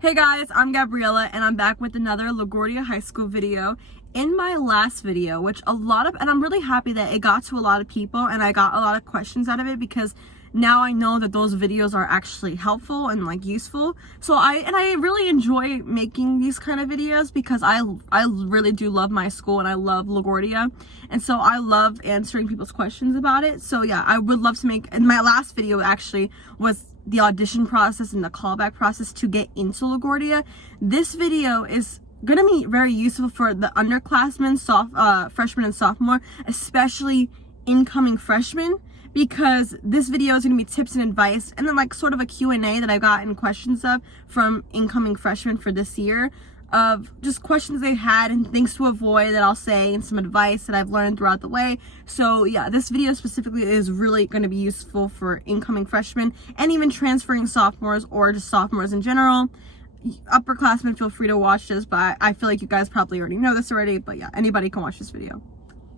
Hey guys, I'm Gabriella and I'm back with another LaGuardia High School video. In my last video, and I'm really happy that it got to a lot of people and I got a lot of questions out of it because now I know that those videos are actually helpful and like useful. So I really enjoy making these kind of videos because I really do love my school and I love LaGuardia. And so I love answering people's questions about it. So yeah, I would love to make, and my last video actually was the audition process and the callback process to get into LaGuardia. This video is gonna be very useful for the underclassmen, freshmen and sophomore, especially incoming freshmen, because this video is gonna be tips and advice and then like sort of a Q&A that I've gotten questions of from incoming freshmen for this year, of just questions they had and things to avoid that I'll say, and some advice that I've learned throughout the way. So yeah, this video specifically is really going to be useful for incoming freshmen and even transferring sophomores or just sophomores in general. Upperclassmen, feel free to watch this, but I feel like you guys probably already know this already, but yeah, anybody can watch this video.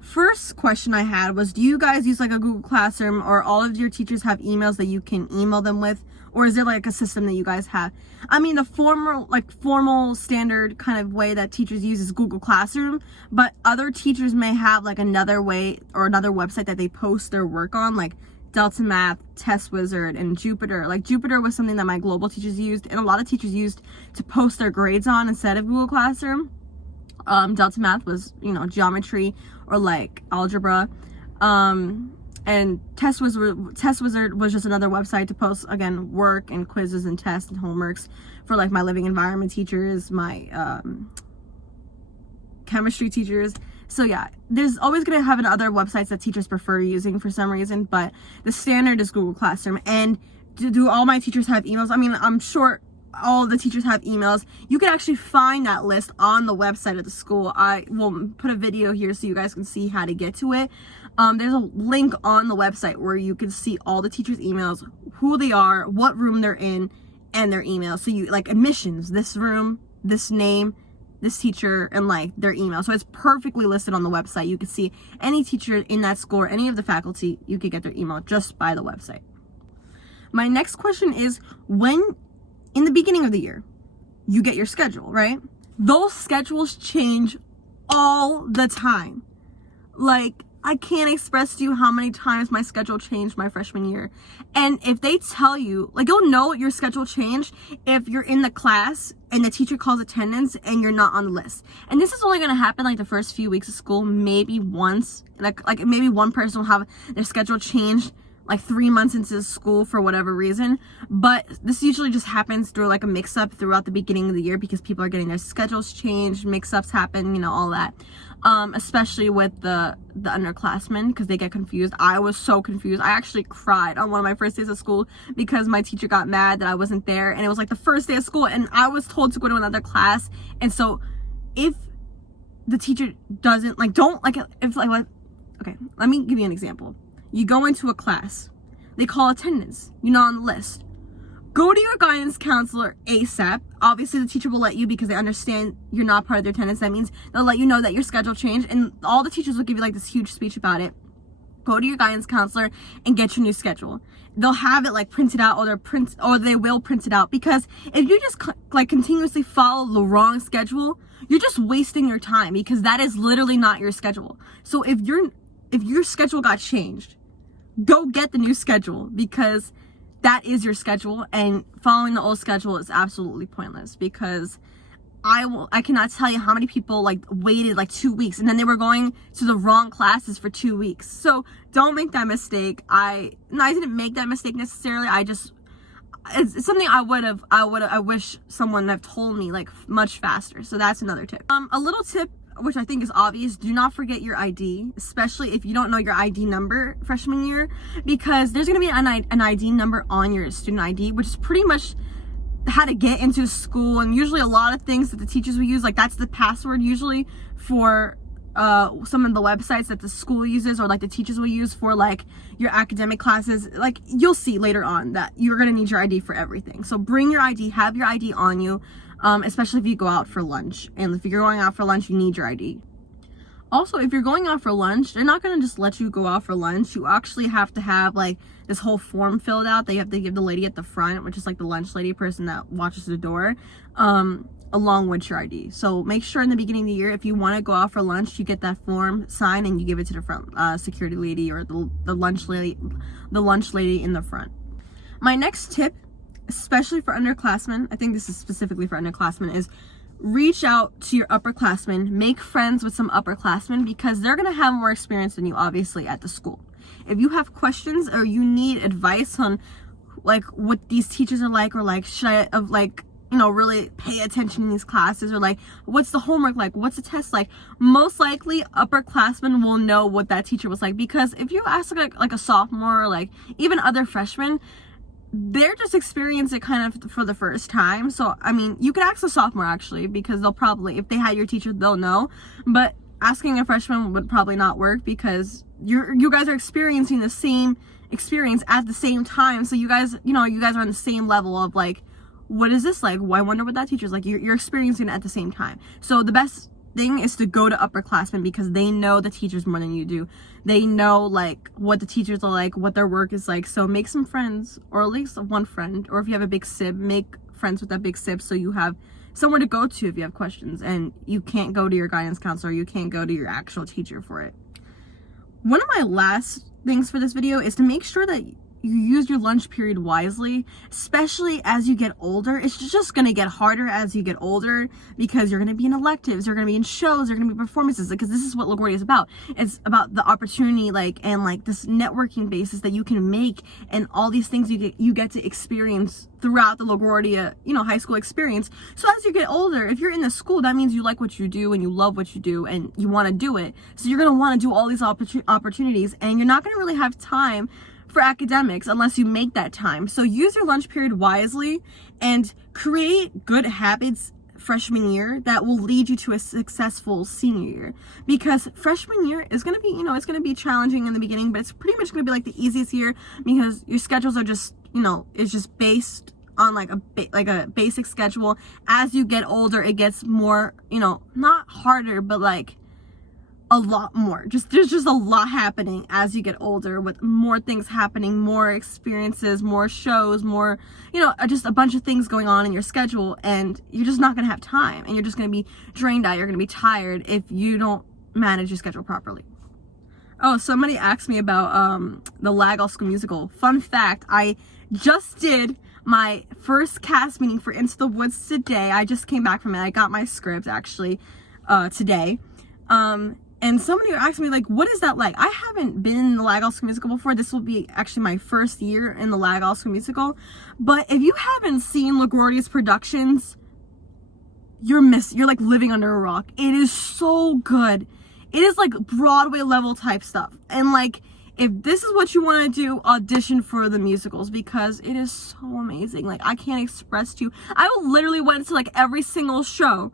First question I had was, do you guys use like a Google Classroom, or all of your teachers have emails that you can email them with, or is there like a system that you guys have? I mean, the formal standard kind of way that teachers use is Google Classroom, but other teachers may have like another way or another website that they post their work on, like Delta Math, Test Wizard, and Jupiter. Like Jupiter was something that my global teachers used and a lot of teachers used to post their grades on instead of Google Classroom. Delta Math was, geometry or like algebra. And Test Wizard was just another website to post, again, work and quizzes and tests and homeworks for like my living environment teachers, my chemistry teachers. So yeah, there's always going to have other websites that teachers prefer using for some reason, but the standard is Google Classroom. And do all my teachers have emails? I mean, I'm sure all the teachers have emails. You can actually find that list on the website of the school. I will put a video here so you guys can see how to get to it. There's a link on the website where you can see all the teachers' emails, who they are, what room they're in, and their email. So you like admissions, this room, this name, this teacher, and like their email. So it's perfectly listed on the website. You can see any teacher in that school or any of the faculty, you could get their email just by the website. My next question is, when in the beginning of the year, you get your schedule, right? Those schedules change all the time. Like, I can't express to you how many times my schedule changed my freshman year. And if they tell you, like, you'll know your schedule changed if you're in the class and the teacher calls attendance and you're not on the list. And this is only going to happen like the first few weeks of school, maybe once. Like maybe one person will have their schedule changed like 3 months into school for whatever reason, but this usually just happens through like a mix-up throughout the beginning of the year because people are getting their schedules changed, mix-ups happen, all that. Especially with the underclassmen, because they get confused. I was so confused. I actually cried on one of my first days of school because my teacher got mad that I wasn't there, and it was like the first day of school and I was told to go to another class. And so if the teacher doesn't okay, let me give you an example. You go into a class, they call attendance, you're not on the list. Go to your guidance counselor ASAP. Obviously the teacher will let you because they understand you're not part of their attendance. That means they'll let you know that your schedule changed, and all the teachers will give you like this huge speech about it. Go to your guidance counselor and get your new schedule. They'll have it like printed out, or they will print it out, because if you just like continuously follow the wrong schedule, you're just wasting your time, because that is literally not your schedule. So if your schedule got changed, go get the new schedule, because that is your schedule, and following the old schedule is absolutely pointless. Because I cannot tell you how many people like waited like 2 weeks and then they were going to the wrong classes for 2 weeks. So don't make that mistake. I didn't make that mistake necessarily. It's something I wish someone would have told me like much faster. So that's another tip. A little tip, which I think is obvious: do not forget your ID, especially if you don't know your ID number freshman year, because there's going to be an ID number on your student ID, which is pretty much how to get into school. And usually a lot of things that the teachers will use, like that's the password usually for some of the websites that the school uses, or like the teachers will use for like your academic classes. Like you'll see later on that you're going to need your ID for everything. So bring your ID, have your ID on you. Especially if you go out for lunch. And if you're going out for lunch, you need your ID. Also, if you're going out for lunch, they're not going to just let you go out for lunch. You actually have to have like this whole form filled out. They have to give the lady at the front, which is like the lunch lady person that watches the door, along with your ID. So make sure in the beginning of the year, if you want to go out for lunch, you get that form signed and you give it to the front security lady or the lunch lady in the front. My next tip, especially for underclassmen, I think this is specifically for underclassmen, is reach out to your upperclassmen, make friends with some upperclassmen, because they're going to have more experience than you, obviously, at the school. If you have questions or you need advice on like what these teachers are like, or like should I really pay attention in these classes, or like what's the homework like, what's the test like, most likely upperclassmen will know what that teacher was like. Because if you ask like a sophomore or like even other freshmen, they're just experiencing it kind of for the first time. So I mean, you could ask a sophomore actually, because they'll probably, if they had your teacher, they'll know. But asking a freshman would probably not work, because you guys are experiencing the same experience at the same time. So you guys are on the same level of like, what is this like? Well, I wonder what that teacher's like. You're experiencing it at the same time. So the best thing is to go to upperclassmen, because they know the teachers more than you do. They know like what the teachers are like, what their work is like. So make some friends, or at least one friend, or if you have a big sib, make friends with that big sib, so you have somewhere to go to if you have questions and you can't go to your guidance counselor, you can't go to your actual teacher for it. One of my last things for this video is to make sure that you use your lunch period wisely, especially as you get older. It's just going to get harder as you get older, because you're going to be in electives, you're going to be in shows, you're going to be performances, because this is what LaGuardia is about. It's about the opportunity, and this networking basis that you can make, and all these things you get to experience throughout the LaGuardia, high school experience. So as you get older, if you're in the school, that means you like what you do and you love what you do and you want to do it. So you're going to want to do all these opportunities, and you're not going to really have time for academics unless you make that time. So use your lunch period wisely and create good habits freshman year that will lead you to a successful senior year. Because freshman year is going to be, it's going to be challenging in the beginning, but it's pretty much going to be like the easiest year, because your schedules are just, it's just based on like a basic schedule. As you get older, it gets more, not harder, but like a lot more. There's just a lot happening as you get older, with more things happening, more experiences, more shows, more, just a bunch of things going on in your schedule, and you're just not gonna have time, and you're just gonna be drained out, you're gonna be tired if you don't manage your schedule properly. Oh, somebody asked me about the School Musical. Fun fact, I just did my first cast meeting for Into the Woods today. I just came back from it. I got my script actually today. And somebody asked me, like, what is that like? I haven't been in the School Musical before. This will be actually my first year in the School Musical. But if you haven't seen LaGuardia's productions, you're like living under a rock. It is so good. It is like Broadway level type stuff. And like, if this is what you want to do, audition for the musicals, because it is so amazing. Like, I can't express to you. I literally went to like every single show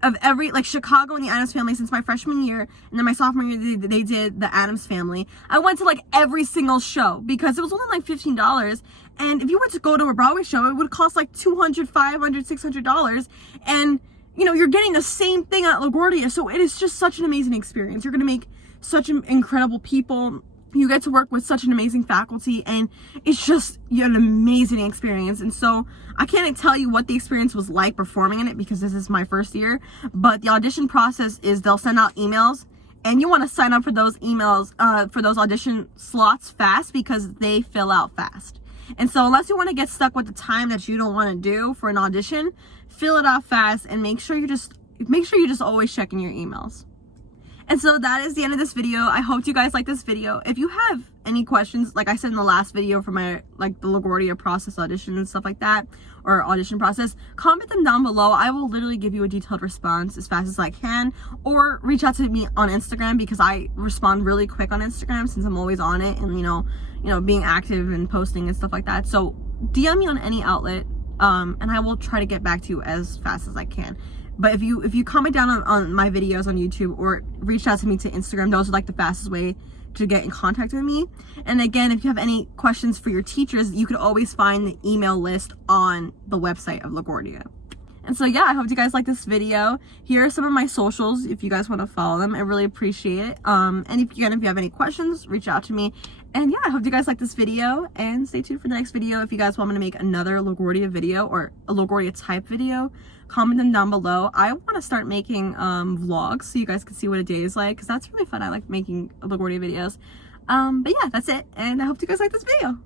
of every, like, Chicago and the Addams Family since my freshman year, and then my sophomore year they did the Addams Family. I went to like every single show because it was only like $15, and if you were to go to a Broadway show, it would cost like $200, $500, $600, and you're getting the same thing at LaGuardia. So it is just such an amazing experience. You're gonna make such incredible people. You get to work with such an amazing faculty, and it's just an amazing experience. And so I can't tell you what the experience was like performing in it, because this is my first year, but the audition process is they'll send out emails, and you want to sign up for those emails, for those audition slots fast, because they fill out fast. And so unless you want to get stuck with the time that you don't want to do for an audition, fill it out fast, and make sure you just always checking your emails. And so that is the end of this video. I hope you guys like this video. If you have any questions, like I said in the last video for my, the LaGuardia process audition and stuff like that, or audition process, comment them down below. I will literally give you a detailed response as fast as I can, or reach out to me on Instagram, because I respond really quick on Instagram since I'm always on it, and being active and posting and stuff like that. So DM me on any outlet, and I will try to get back to you as fast as I can. But if you comment down on my videos on YouTube, or reach out to me to Instagram, those are like the fastest way to get in contact with me. And again, if you have any questions for your teachers, you could always find the email list on the website of LaGuardia. And so yeah, I hope you guys like this video. Here are some of my socials if you guys want to follow them. I really appreciate it. And if you have any questions, reach out to me. And yeah, I hope you guys like this video, and stay tuned for the next video. If you guys want me to make another LaGuardia video or a LaGuardia type video, comment them down below. I want to start making vlogs so you guys can see what a day is like, because that's really fun. I like making LaGuardia videos. But yeah, that's it, and I hope you guys like this video.